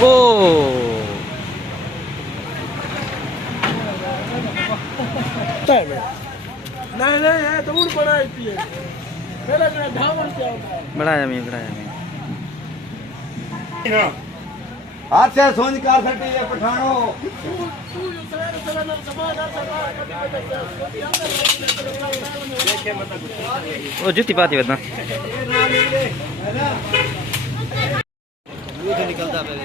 ओ नहीं नहीं है तो उड़ पड़ा है मेरा जो ढावन क्या होता है बढ़ाया मैं बढ़ाया मैं हाथ से सोच कर सकती है पठानो तू जो सवेरे सवेरे ना समाज ओ जूती पाती बदना निकलता है